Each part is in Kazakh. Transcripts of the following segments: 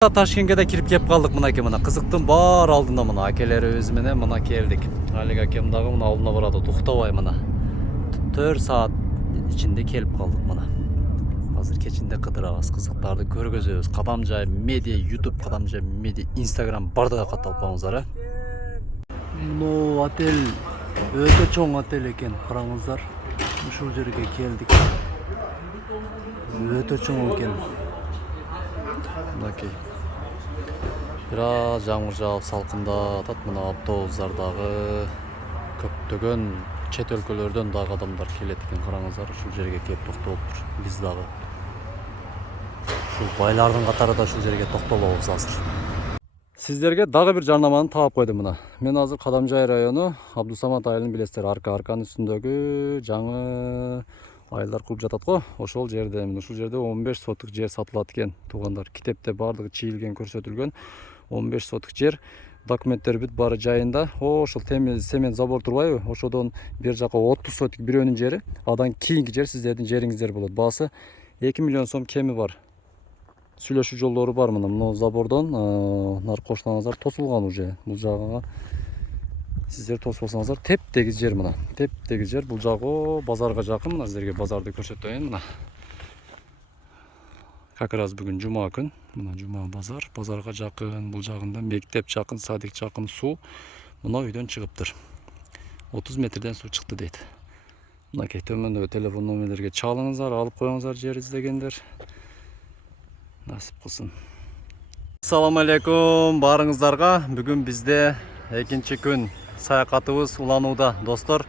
Ташкентке да кирип кеп калдык мынакей мына кызыктын бар алдында мына акелерибиз менен мына келдик. Алик акем дагы мына алдына барады, туктобай мына. 4 саат ичинде келип калдык мына. Азыр кечинде кыдырабыз, кызыктарды көргөзөбүз. Кадамжай медиа, YouTube, Кадамжай медиа, Instagram бардыгы катталып калыңыздар. Мына отель өтө чоң отель экен, караңыздар. Ушул жерге келдик. Өтө чоң экен. Мынакей. Biraz жаңыр жаап салкындатат. Мына автобустардагы көптөгөн чет өлкөлөрдөн дагы адамдар келет экен. Караңыздар, ушул жерге келип токтолуптур. Биз дагы ушул байлардын катарында ушул жерге токтолобуз азыр. Сиздерге дагы бир жарнаманы таап койдум мына. Мен азыр Кадамжай району Абдусамат айылын билесиздер. Арканын үстүндөгү жаңы айылдар кылып жатат го. Ошол жердемин. Ушул жерде 15 сотук жер сатылат экен. Туугандар, китепте бардыгы чийилген, көрсөтүлгөн. 15 сотук жер, документтер бүт бары жайында. Ошол цемент забор турбайбы? Ошодон бер жака 30 сотук бирөөнүн жери, адан кийинки жер сиздердин жериңиздер болот. Баасы 2 миллион сом кеми бар. Сүйлөшүү жолдору бар мына. Мына забордон нар коштаңыздар тосулган уже. Бул жагыга сиздер тосбосоңуздар теп-тегиз жер мына. Теп-тегиз жер. Бул жагы базарга жакын. Мына сиздерге базарды көрсөтөйүн мына. Как раз бүгүн жума күн. Мына жума базар, базарга жакын, бул жагында мектеп жакын, садик жакын, суу мына үйдөн чыгыптыр. 30 метрден суу чыкты дейт. Мынакей төмөндөгү телефон номерлерге чалыңыздар, алып коюңуздар жер издегендер. Насип кылсын. Ассаламу алейкум барыңыздарга. Бүгүн бизде экинчи күн саякатыбыз уланууда, достор.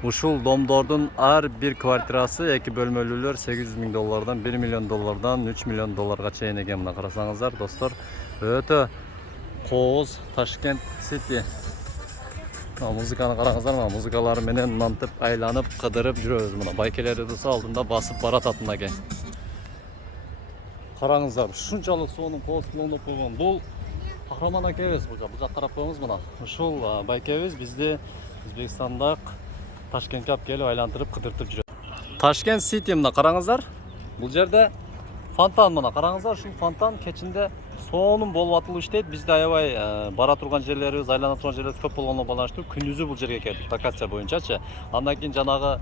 Ушул домдордун ар бир квартирасы 2 бөлмөлүүлөр 800 000 доллардан 1 миллион доллардан 3 миллион долларга чейин экен. Мына карасаңыздар, достор, өтө кооз Ташкент Сити. Музыканы караңыздар, мына музыкалары менен мантып айланып, кыдырып жүрөбүз. Мына байкелерибиз алдында басып баратат мынакей. Караңыздар, ушунчалык суунун кооздугунуп койгон. Бул Кахраман акебиз, бул жак карап коюңуз мына. Ушул байкебиз бизди Өзбекстанда Ташкентке алып келип айлантырып, кыдыртып жүрөт. Ташкент Сити мына караңыздар. Бул жерде фонтан мына караңыздар, ушул фонтан кечинде соонун болуп атылып иштейт. Бизде аябай бара турган жерлерибиз, айлана турган жерлерибиз көп болгондон байланыштуу күндүзү бул жерге келдик, локация боюнчачы. Андан кийин жанагы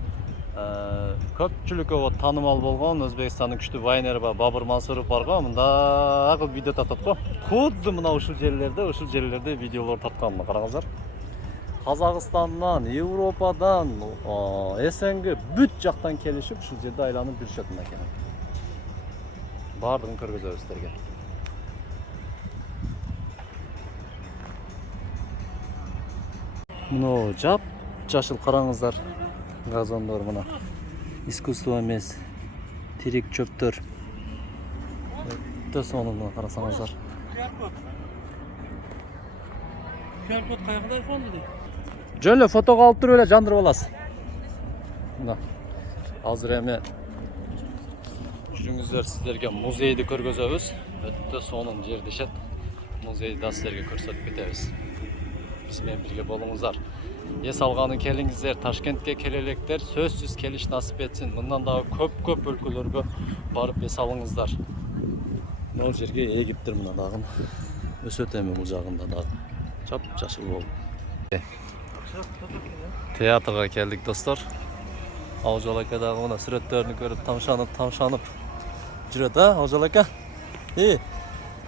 көпчүлүккө таанымал болгон Өзбекстандын күчтүү вайнери Бабыр Мансуров бар го, мындагы видео тартат го. Кудду мына ушул жерлерде видеолор тарткан мына караңыздар. Казакстандан, Европадан, СНГ бүт жактан келишип ушул жерде айланып жүрүшөт мынакей. Бардыгын көргөзөбүз сиздерге. Мына жап-жашыл караңыздар. Газондор мына. Искусство эмес. Тирик чөптөр. Өтө сонун карасаңыздар. QR-код кайгыда айфонду дейт. Жөн эле фотого алып туруп эле жандырып аласыз. Мына. Азыр эми жүрүңүздөр, сиздерге музейди көргөзөбүз. Өтө сонун жер дешет. Музейди да сиздерге көрсөтүп кетебиз. Биз менен бирге болуңуздар. Эс алганы келиңиздер, Ташкентке келелектер, сөзсүз келиш насип этсин. Мындан дагы көп өлкөлөргө барып эс алыңыздар. Мына жерге эгиптир мына дагы. Өсөт эми бул жагында дагы. Жап-жашыл болуп. Театрга келдик, достор. Аужал ака дагы мына сүрөттөрүнү көрүп тамшанып жүрөт, Аужал ака?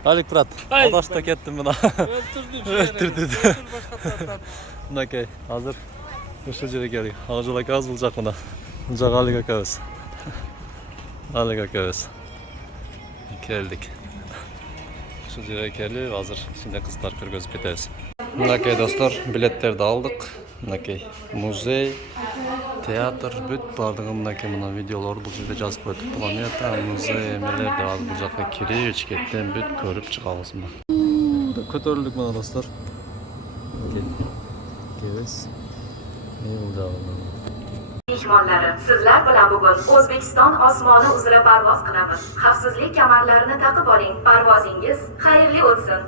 Алик брат, адашта кеттим мына. Өлтүрдү. Мынакей, азыр ушул жерге келдик. Аужал акабыз бул жак мына. Бул жак Алик акабыз. Алик акабыз. Келдик. Ушул жерге келип, азыр ичинде кыздар көргөзүп кетебиз. Мынакей, достор, билеттерди алдык. Мынакей, музей, театр, бүт бардыгы мынакей мына видеолорду бул жерде жазып коет. Планета, музей, эмелер деп азыр бул жакка кирип, ичкеттен бүт көрүп чыгабыз мына. Көтөрүлдүк мына, достор. Келебиз. Бул жагында. Mehmonlarim, sizlar bilan bugun O'zbekiston osmoni uzra parvoz qilamiz. Xavfsizlik kamarlarini taqib oling. Parvozingiz xayrli o'tsin.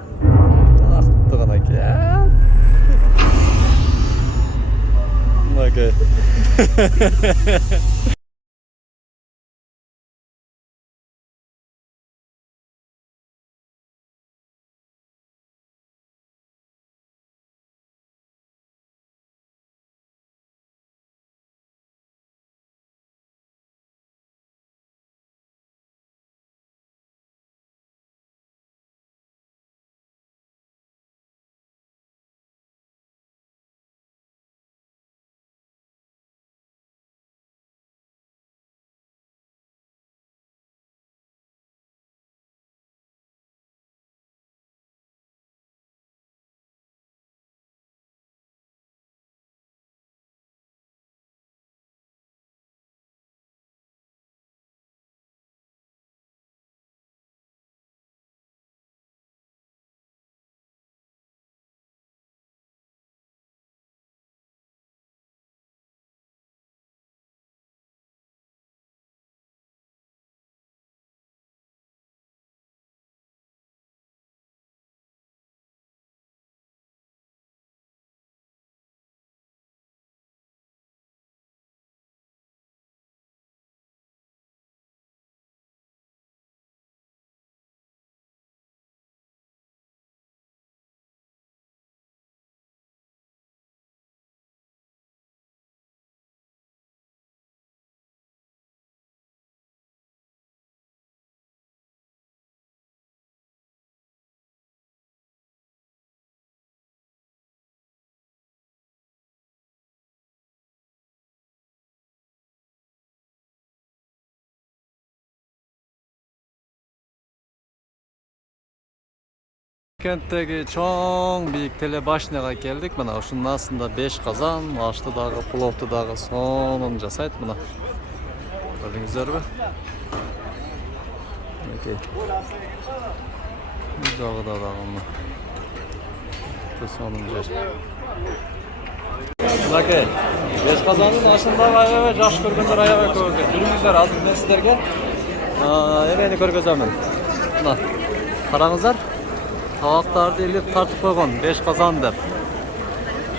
Aqtığın aka. Maka. Toshkentdagi cho'ng buyuk telebashnaga keldik. Mana shunun aslında 5 qozon, ashtidagi pulovdagi sonini jasaydi mana. Ko'rdingizlarmi? Okey. Bu dağda dağımı. Bu sonuncu. Okey. 5 qozonning aşındagi ayağı yaxshi ko'rganlar ayağı ko'rgan. Yuringizlar, hozir men sizlarga yemeğini ko'rg'azaman. Mana qarangizlar. Tavaqlarni ilib tartib qo'ygan 5 qozon deb.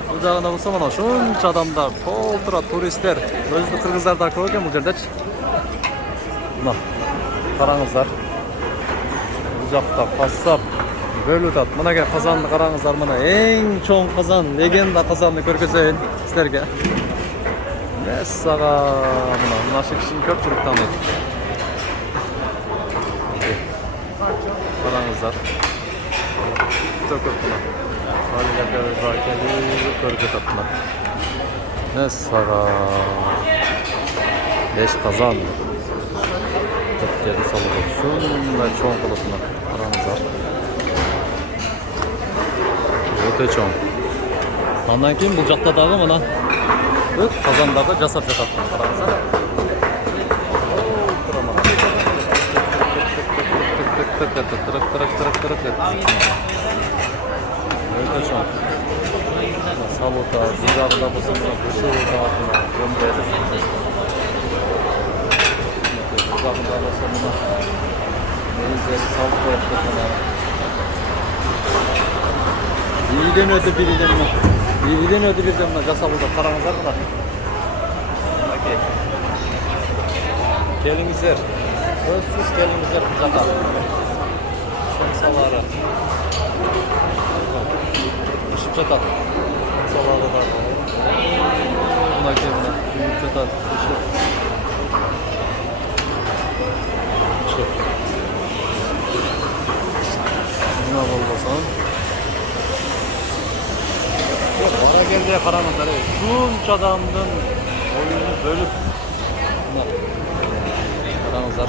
Bu jag'ida bo'lsa mana shuncha odamlar, to'ltira turistlar, o'zini qirg'izlarda ko'rgan bu yerdachi. Mana qarangizlar. Bu yoqda qassob bölüdat. Mana ga qozonni qarangizlar, mana eng cho'ng qozon, legenda qozonni ko'rg'azayin sizlarga. Nessaga mana shu kishini ko'pchilik taniydi. Qarangizlar. Çok öptüler. Haliyle bakeli körgü tatlılar. Ne sara. 5 qozon. Türkiye'de salı olsun ve çoğun kılıfına. Aranızlar. Öte çoğun. Ondan keyin bu жақта дағы мына qozonдағы жасап жатады. Қараңыздар. Öyle çok. Saluta, zirabında basında kuşu dağıtına gönderi. Zirabında basında denizleri salık koyaklarına. Biriden ödü biriden mi? Biriden ödü birden mi? Casalıda karanızlar mı? Okey. Gelinizler. Özsüz gelinizler kızaka. Şemsaları. Işık çatal. Şemsaları var. Buna gelin. Işık çatal. Işık. Işık. Buna olmasan. Bana geldiğe karanlıkları. Şunç adamın oyunu bölüp. Buna. Karanlıklar.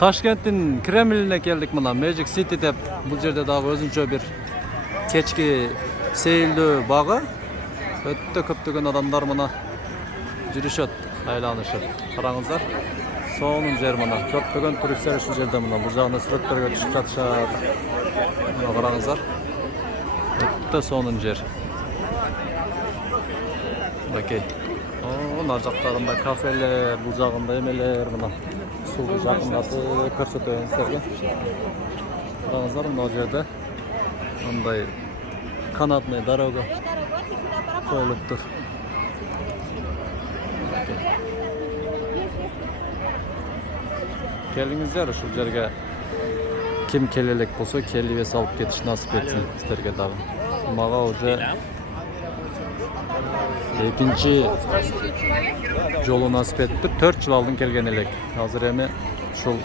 Toshkent'in Kremlin'e geldik mana. Magic City deb bu yerda dagı özünçө bir kechki seyildөө bağı. Ötө köптөгөн adamlar mana жүрүшөт, айланышып. Караңыздар. Сонун жер mana. Köптөгөн туристтер ушул жерде mana. Бул жагында сүрөттөргө түшүп жатышат. Мына караңыздар. Өтө сонун жер. Окей. Нар жактарында кафелер, бул жагында эмелер мына. Suyu жақындатып көрсөтөйүн сіздерге. Қараңыздар, мына жерде мындай канатный дорога коюлуп тур. Келиңиздер ушул жерге. Ким келе элек болсо келип эс алып кетиш насип этсин сіздерге дагы. Мага уже экинчи жолу насип этти. 4 жыл алдын келген элек. Азыр эми ушул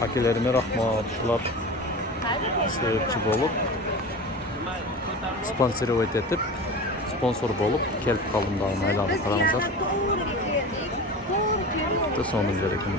акелериме рахмат. Ушулар себепчи болуп, спонсировать этип, спонсор болуп келип калдым дагы айланып караңыздар. Сонун жер экен.